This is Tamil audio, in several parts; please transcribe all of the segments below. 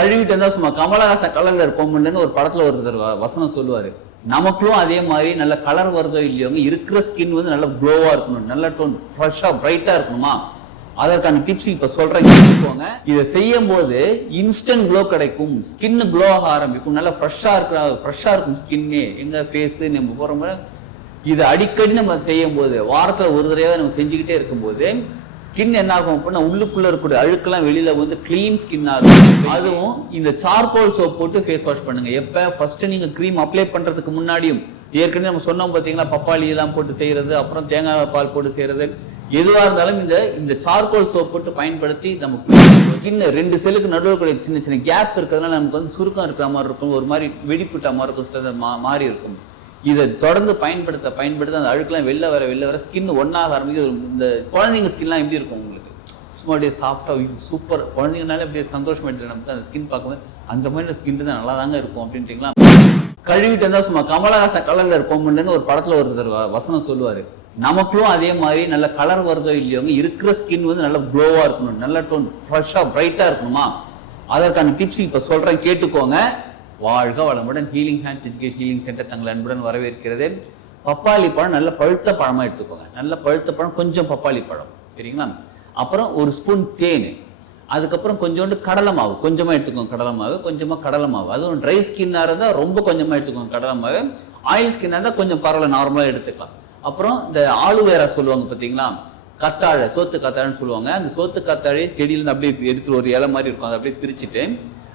கழுவிட்டு இருந்தா சும்மா கமலஹாசன் கலர்ல இருப்போம்னு ஒரு படத்துல ஒருத்தர் வசனம் சொல்லுவாரு. நமக்கும் அதே மாதிரி நல்ல கலர் வருதோ இல்லையோங்க, இருக்கிற ஸ்கின் வந்து நல்ல க்ளோவா இருக்கணும், நல்ல டோன் ஃப்ரெஷ்ஷா பிரைட்டா இருக்கணுமா, அதற்கான டிப்ஸ் இப்ப சொல்றேன் கேட்டுக்கோங்க. இதை செய்யும் போது இன்ஸ்டன்ட் க்ளோ கிடைக்கும், ஸ்கின் க்ளோ ஆக ஆரம்பிக்கும், நல்லா ஃப்ரெஷ்ஷா இருக்கும் ஸ்கின்னே. எங்க ஃபேஸ் நம்ம போற இதை அடிக்கடி நம்ம செய்யும் போது, வாரத்துல ஒரு தடவை நம்ம செஞ்சுக்கிட்டே இருக்கும்போது ஸ்கின் என்ன ஆகும் அப்படின்னா, உள்ளுக்குள்ள இருக்கக்கூடிய அழுக்கெல்லாம் வெளியில வந்து கிளீன் ஸ்கின்னா இருக்கும். அதுவும் இந்த சார்கோல் சோப் போட்டு ஃபேஸ் வாஷ் பண்ணுங்க. எப்ப ஃபர்ஸ்ட் நீங்க கிரீம் அப்ளை பண்றதுக்கு முன்னாடியும், ஏற்கனவே நம்ம சொன்னோம் பாத்தீங்களா, பப்பாளி எல்லாம் போட்டு செய்யறது, அப்புறம் தேங்காய் பால் போட்டு செய்யறது, எதுவா இருந்தாலும் இந்த சார்கோல் சோப் போட்டு பயன்படுத்தி நம்ம ஸ்கின் 2 செல்லுக்கு நடுவில் கூட சின்ன சின்ன கேப் இருக்கிறதுனால நமக்கு வந்து சுருக்கம் இருக்கிற மாதிரி இருக்கும், ஒரு மாதிரி வெடிப்புட்ட மாதிரி இருக்கும், சில மாறி இருக்கும். இதை தொடர்ந்து பயன்படுத்த அந்த அழுக்கெல்லாம் வெளில வர ஸ்கின் ஒன்னாக ஆரம்பிக்கும். இந்த குழந்தைங்க ஸ்கின்லாம் எப்படி இருக்கும் உங்களுக்கு, சும்மா அப்படியே சாஃப்டா சூப்பர், குழந்தைங்கனால அப்படியே சந்தோஷமாயிட்டு நமக்கு அந்த ஸ்கின் பார்க்கும்போது அந்த மாதிரி ஸ்கின் தான் நல்லா தாங்க இருக்கும் அப்படின்ட்டீங்களா. கழுவிட்டு இருந்தா சும்மா கமலஹாசன் கலர்ல இருப்போம்னு ஒரு படத்துல ஒருத்தர் வசனம் சொல்லுவாரு. நமக்கும் அதே மாதிரி நல்ல கலர் வருதோ இல்லையோங்க, இருக்கிற ஸ்கின் வந்து நல்ல க்ளோவா இருக்கணும், நல்ல டோன் ஃப்ரெஷ்ஷா பிரைட்டா இருக்கணுமா, அதற்கான டிப்ஸ் இப்ப சொல்றேன் கேட்டுக்கோங்க. வாழ்க வளமுடன். Healing hands education healing centre தங்களை அன்புடன் வரவேற்கிறது. பப்பாளி பழம் நல்ல பழுத்த பழமா எடுத்துக்கோங்க. நல்ல பழுத்த பழம், கொஞ்சம் பப்பாளி பழம், சரிங்களா. அப்புறம் 1 ஸ்பூன் தேன், அதுக்கப்புறம் கொஞ்சோண்டு கடலை மாவு கொஞ்சமா எடுத்துக்கோங்க. கடலை மாவு, அதுவும் ட்ரை ஸ்கின்னா இருந்தா ரொம்ப கொஞ்சமா எடுத்துக்கோங்க கடலை மாவு. ஆயில் ஸ்கின்னா இருந்தா கொஞ்சம் பரவாயில்ல, நார்மலா எடுத்துக்கலாம். அப்புறம் இந்த ஆலுவேரா சொல்லுவாங்க பாத்தீங்களா, கத்தாழை, சோத்து கத்தாழைன்னு சொல்லுவாங்க. அந்த சோத்து கத்தாழையை செடியிலிருந்து அப்படியே எடுத்து ஒரு இலை மாதிரி இருக்கும், அதை அப்படியே பிரிச்சுட்டு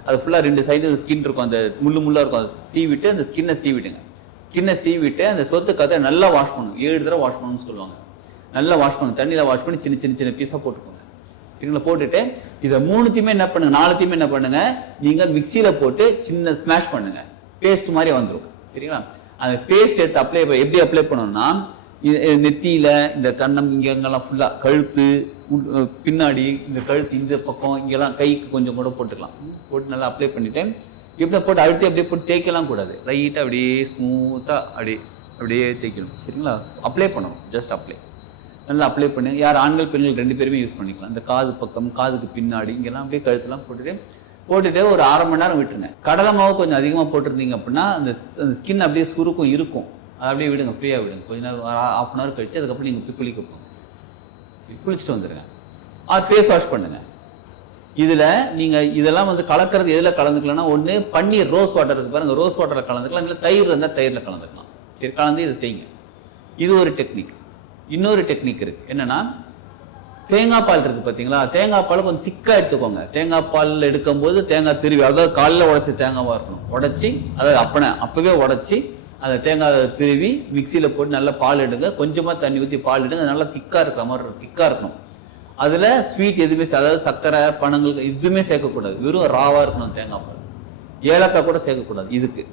அது ஃபுல்லா 2 சைடு ஸ்கின் இருக்கும், அந்த முள்ளா இருக்கும், அதை சீவிட்டு அந்த ஸ்கின்னை சீவிட்டு அந்த சொத்து கத்தை நல்லா வாஷ் பண்ணணும். 7 தடவை வாஷ் பண்ணணும்னு சொல்லுவாங்க. நல்லா வாஷ் பண்ணுங்க, தண்ணியில வாஷ் பண்ணி சின்ன பீஸா போட்டுக்கோங்க. சரிங்களா, போட்டுட்டு இதை 3த்தையுமே என்ன பண்ணுங்க, 4த்தையுமே என்ன பண்ணுங்க, நீங்க மிக்சியில போட்டு சின்ன ஸ்மாஷ் பண்ணுங்க, பேஸ்ட் மாதிரி வந்துடும். சரிங்களா, அந்த பேஸ்ட் எடுத்து எப்படி அப்ளை பண்ணணும்னா, நெத்தியில இந்த கண்ணம் இங்கெல்லாம் ஃபுல்லா, கழுத்து பின்னாடி, இந்த கழுத்து இந்த பக்கம் இங்கெல்லாம், கைக்கு கொஞ்சம் கூட போட்டுக்கலாம். போட்டு நல்லா அப்ளை பண்ணிட்டு இப்படி போட்டு அழுத்தி அப்படியே போட்டு தேய்க்கலாம் கூடாது. லைட்டாக அப்படியே ஸ்மூத்தாக அப்படியே தேய்க்கணும். சரிங்களா, அப்ளை பண்ணணும், ஜஸ்ட் அப்ளை, நல்லா அப்ளை பண்ணி, யார் ஆண்கள் பெண்கள் 2 பேருமே யூஸ் பண்ணிக்கலாம். இந்த காது பக்கம், காதுக்கு பின்னாடி இங்கெல்லாம் அப்படியே கழுத்தெல்லாம் போட்டுட்டு ஒரு 1/2 மணி நேரம் விட்டுருங்க. கடலை மாவு கொஞ்சம் அதிகமாக போட்டிருந்தீங்க அப்படின்னா அந்த ஸ்கின் அப்படியே சுருக்கம் இருக்கும், அதை அப்படியே விடுங்க, ஃப்ரீயாக விடுங்க. கொஞ்ச நேரம் 1/2 அன் ஹவர் கழிச்சு அதுக்கப்புறம் நீங்கள் போய் குளிக்க போங்க. குளிச்சுட்டு வந்துடுங்க. ஃபேஸ் வாஷ் பண்ணுங்க. இதில் நீங்கள் இதெல்லாம் வந்து கலக்கிறது எதில் கலந்துக்கலாம்னா, ஒன்று பன்னீர், ரோஸ் வாட்டர் இருக்கு பாருங்க, ரோஸ் வாட்டரில் கலந்துக்கலாம், இல்லை தயிர் இருந்தால் தயிரில் கலந்துக்கலாம். சரி, கலந்து இதை செய்யுங்க. இது ஒரு டெக்னிக். இன்னொரு டெக்னிக் இருக்கு, என்னன்னா தேங்காய் பால் இருக்கு பார்த்தீங்களா, தேங்காய் பால் கொஞ்சம் திக்காக எடுத்துக்கோங்க. தேங்காய் பால் எடுக்கும்போது தேங்காய் திருவி, அதாவது காலையில் உடச்சி தேங்காவாக இருக்கணும், உடச்சி அதாவது அப்பவே உடச்சி அதை தேங்காய் திருவி மிக்சியில் போட்டு நல்லா பால் எடுங்க, கொஞ்சமாக தண்ணி ஊற்றி பால் எடுங்க, நல்லா திக்காக இருக்கிற மாதிரி திக்காக இருக்கணும். அதில் ஸ்வீட் எதுவுமே, அதாவது சர்க்கரை பணங்கள் எதுவுமே சேர்க்கக்கூடாது, வெறும் ராவாக இருக்கணும் தேங்காய் பால். ஏலக்காய் கூட சேர்க்கக்கூடாது இதுக்கு.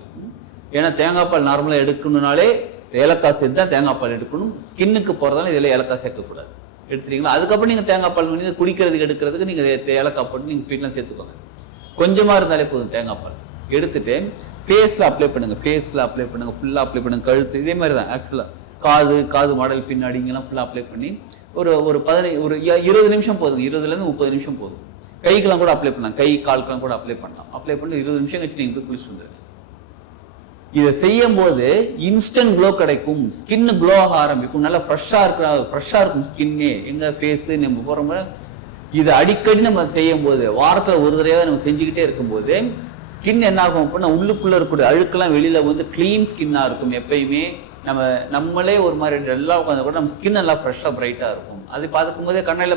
ஏன்னா தேங்காய் பால் நார்மலாக எடுக்கணும்னாலே ஏலக்காய் சேர்த்து தான் தேங்காய் பால் எடுக்கணும். ஸ்கின்னுக்கு போகிறதால இதில் ஏலக்காய் சேர்க்கக்கூடாது. எடுத்துட்டீங்களா, அதுக்கப்புறம் நீங்கள் தேங்காய் பால் பண்ணி குடிக்கிறதுக்கு எடுக்கிறதுக்கு நீங்கள் ஏலக்காய் போட்டு நீங்கள் ஸ்வீட்லாம் சேர்த்துக்கோங்க. கொஞ்சமாக இருந்தாலே போதும் தேங்காய் பால். எடுத்துட்டு ஃபேஸில் அப்ளை பண்ணுங்க, ஃபுல்லாக அப்ளை பண்ணுங்க. கழுத்து இதே மாதிரி தான் ஆக்சுவலாக, காது மாடல் பின்னாடி இங்கெல்லாம் ஃபுல்லாக அப்ளை பண்ணி ஒரு 20 நிமிஷம் போதும், 20லேருந்து 30 நிமிஷம் போதும். கைக்கெல்லாம் கூட அப்ளை பண்ணலாம், கை கால்க்கெல்லாம் கூட அப்ளை பண்ணலாம். அப்ளை பண்ணி 20 நிமிஷம் கழிச்சு நீங்கள் போய் குளிச்சுட்டு வந்துடுங்க. இதை செய்யும் போது இன்ஸ்டன்ட் க்ளோ கிடைக்கும், ஸ்கின் க்ளோ ஆக ஆரம்பிக்கும், நல்லா ஃப்ரெஷ்ஷா இருக்கும் ஸ்கின்னே. எங்க ஃபேஸ் நம்ம போற இதை அடிக்கடி நம்ம செய்யும் போது, வாரத்துல ஒரு தடவை நம்ம செஞ்சுக்கிட்டே இருக்கும்போது ஸ்கின் என்ன ஆகும் அப்படின்னா, உள்ளுக்குள்ள இருக்கக்கூடிய அழுக்கெல்லாம் வெளியில வந்து கிளீன் ஸ்கின்னா இருக்கும். எப்பயுமே நம்மளே ஒரு மாதிரி நல்லா உட்காந்து கூட நம்ம ஸ்கின் நல்லா ஃப்ரெஷ்ஷா பிரைட்டா இருக்கும். அது பார்க்கும் போதே கண்ணையில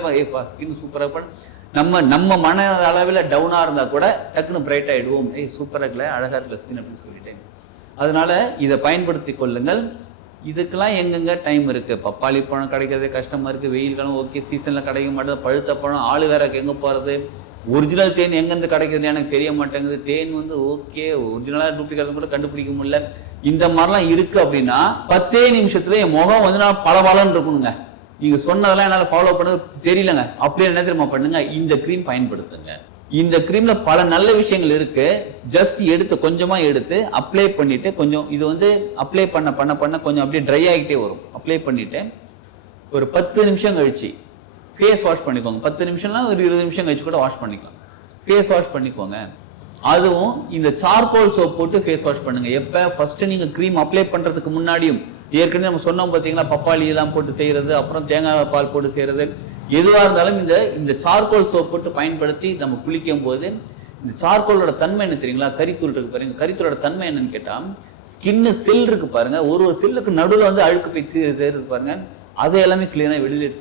ஸ்கின் சூப்பரா பண்ண, நம்ம மன அளவில் டவுனா இருந்தா கூட டக்குன்னு பிரைட் ஆயிடுவோம். சூப்பரா இருக்கல, அழகா இருக்கல ஸ்கின் அப்படின்னு சொல்லிட்டேன். அதனால இதை பயன்படுத்தி கொள்ளுங்கள். இதுக்கெல்லாம் எங்கெங்க டைம் இருக்கு, பப்பாளி பழம் கிடைக்கிறதே கஷ்டமா இருக்கு, வெயில் காலம் ஓகே, சீசன்ல கிடைக்க மாட்டேது, பழுத்த பழம் ஆளு வேற எங்க போறது, ஒரிஜினல் தேன் எங்கேருந்து கிடைக்குதுன்னு எனக்கு தெரிய மாட்டேங்குது, தேன் வந்து ஓகே ஒரிஜினலா டூப்ளிகேட் கூட கண்டுபிடிக்க முடியல, இந்த மாதிரிலாம் இருக்கு அப்படின்னா 10 நிமிஷத்துல என் முகம் வந்து நான் பலபலன்னு இருக்கணுங்க. நீங்க சொன்னதெல்லாம் என்னால ஃபாலோ பண்ணது தெரியலங்க, அப்படியே என்ன தெரியுமா பண்ணுங்க, இந்த கிரீம் பயன்படுத்துங்க. இந்த கிரீம்ல பல நல்ல விஷயங்கள் இருக்கு. ஜஸ்ட் கொஞ்சமா எடுத்து அப்ளை பண்ணிட்டு, கொஞ்சம் இது வந்து அப்ளை பண்ண கொஞ்சம் அப்படியே ட்ரை ஆகிட்டே வரும். அப்ளை பண்ணிட்டு ஒரு 10 நிமிஷம் கழிச்சு ஃபேஸ் வாஷ் பண்ணிக்கோங்க. 10 நிமிஷம்லாம் ஒரு 20 நிமிஷம் கழிச்சு கூட வாஷ் பண்ணிக்கலாம். ஃபேஸ் வாஷ் பண்ணிக்கோங்க. அதுவும் இந்த சார்கோல் சோப் போட்டு ஃபேஸ் வாஷ் பண்ணுங்க. எப்ப ஃபர்ஸ்ட் நீங்க க்ரீம் அப்ளை பண்றதுக்கு முன்னாடியும், ஏற்கனவே நம்ம சொன்னோம் பாத்தீங்களா, பப்பாளி எல்லாம் போட்டு செய்யறது, அப்புறம் தேங்காய் பால் போட்டு செய்யறது, எதுவா இருந்தாலும் இந்த சார்கோல் சோப் போட்டு பயன்படுத்தி நம்ம குளிக்கும் போது, இந்த சார்கோலோட தன்மை என்ன தெரியுங்களா, கரித்தூள் இருக்கு பாருங்க, கரித்தூளோட தன்மை என்னன்னு கேட்டா, ஸ்கின் செல் இருக்கு பாருங்க, ஒரு செல்லுக்கு நடுவில் வந்து அழுக்கு போய் சேருது பாருங்க, அதை எல்லாமே கிளீனா வெளியில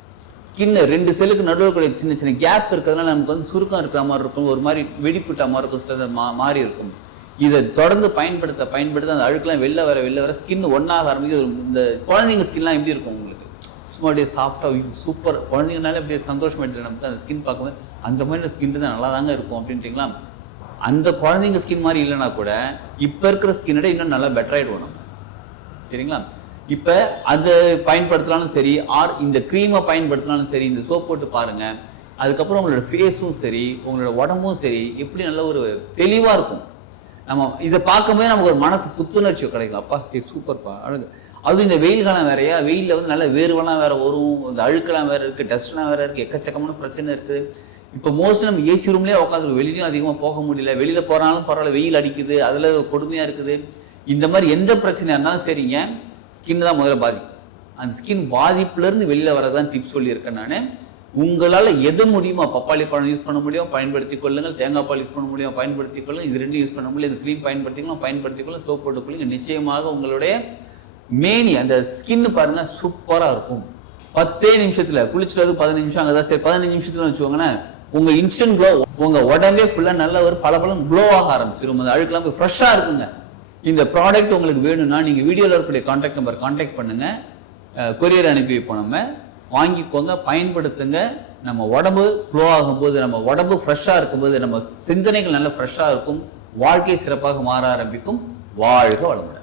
ஸ்கின் 2 செல்லுக்கு நடுவில் கூட சின்ன சின்ன கேப் இருக்கிறதுனால நமக்கு வந்து சுருக்கம் இருக்கிற மாதிரி இருக்கும், ஒரு மாதிரி வெடிப்புட்ட மாதிரி இருக்கும், சில மாறி இருக்கும். இதை தொடர்ந்து பயன்படுத்த அந்த அழுக்கெல்லாம் வெளில வர ஸ்கின் ஒன்னாக ஆரம்பிக்கும். இந்த குழந்தைங்க ஸ்கின்லாம் எப்படி இருக்கும் உங்களுக்கு, சும்மா அப்படியே சாஃப்டாக சூப்பர், குழந்தைங்கனால அப்படியே சந்தோஷமாயிட்டு நமக்கு அந்த ஸ்கின் பார்க்கும்போது அந்த மாதிரி ஸ்கின் தான் நல்லா தாங்க இருக்கும் அப்படின்ட்டுங்களா. அந்த குழந்தைங்க ஸ்கின் மாதிரி இல்லைன்னா கூட இப்போ இருக்கிற ஸ்கின்னோட இன்னும் நல்லா பெட்டர் ஆகிடுவோம் நம்ம, சரிங்களா. இப்போ அதை பயன்படுத்தினாலும் சரி, ஆர் இந்த க்ரீமை பயன்படுத்தினாலும் சரி, இந்த சோப் போட்டு பாருங்க. அதுக்கப்புறம் உங்களோட ஃபேஸும் சரி, உங்களோட உடம்பும் சரி, எப்படி நல்ல ஒரு தெளிவாக இருக்கும். நம்ம இதை பார்க்கும்போது நமக்கு ஒரு மனசு புத்துணர்ச்சி கிடைக்கும். அப்பா சூப்பர்ப்பா அழகு. அதுவும் இந்த வெயில் காலம் வேறையா, வெயிலில் வந்து நல்ல வேர்வெல்லாம் வேற வரும், இந்த அழுக்கெல்லாம் வேற இருக்குது, டஸ்ட்லாம் வேற இருக்குது, எக்கச்சக்கமான பிரச்சனை இருக்குது. இப்போ மோஸ்ட்லி நம்ம ஏசி ரூம்லேயே உட்காந்து வெளியிலையும் அதிகமாக போக முடியல, வெளியில் போகிறாலும் பரவாயில்ல, வெயில் அடிக்குது, அதில் கொடுமையாக இருக்குது. இந்த மாதிரி எந்த பிரச்சனையாக இருந்தாலும் சரிங்க, ஸ்கின் தான் முதல்ல பாதிக்கும். அந்த ஸ்கின் பாதிப்புலேருந்து வெளியில் வரதான் டிப்ஸ் சொல்லியிருக்கேன் நான். உங்களால் எது முடியுமோ, பப்பாளி பழம் யூஸ் பண்ண முடியும் பயன்படுத்திக் கொள்ளுங்கள், தேங்காய் பால் யூஸ் பண்ண முடியும் பயன்படுத்திக் கொள்ளுங்கள், இது 2 யூஸ் பண்ண முடியும், இது க்ரீம் பயன்படுத்திக்கலாம், சோப் போட்டு கொள்ளுங்க. நிச்சயமாக உங்களுடைய மேனி அந்த ஸ்கின் பாருங்க சூப்பராக இருக்கும். 10 நிமிஷத்தில் குளிச்சுட்டு 15 நிமிஷம் அங்கே தான் சரி, 15 நிமிஷத்துல வச்சுக்கோங்களேன், உங்க இன்ஸ்டன்ட் க்ளோ, உங்க உடம்பே ஃபுல்லா நல்ல ஒரு பளபளன்னு க்ளோ ஆக ஆரம்பிச்சிடும். அந்த அழுக்கெல்லாம் போய் ஃப்ரெஷ்ஷா இருக்குங்க. இந்த ப்ராடக்ட் உங்களுக்கு வேணும்னா நீங்க வீடியோல இருக்கக்கூடிய கான்டாக்ட் நம்பர் கான்டாக்ட் பண்ணுங்க, கொரியர் அனுப்பி வைப்போம். நம்ம வாங்கிக்கோங்க, பயன்படுத்துங்க. நம்ம உடம்பு க்ளோ ஆகும்போது, நம்ம உடம்பு ஃப்ரெஷ்ஷா இருக்கும்போது, நம்ம சிந்தனைகள் நல்ல ஃப்ரெஷ்ஷா இருக்கும், வாழ்க்கை சிறப்பாக மாற ஆரம்பிக்கும். வாழ்க வளமுடன்.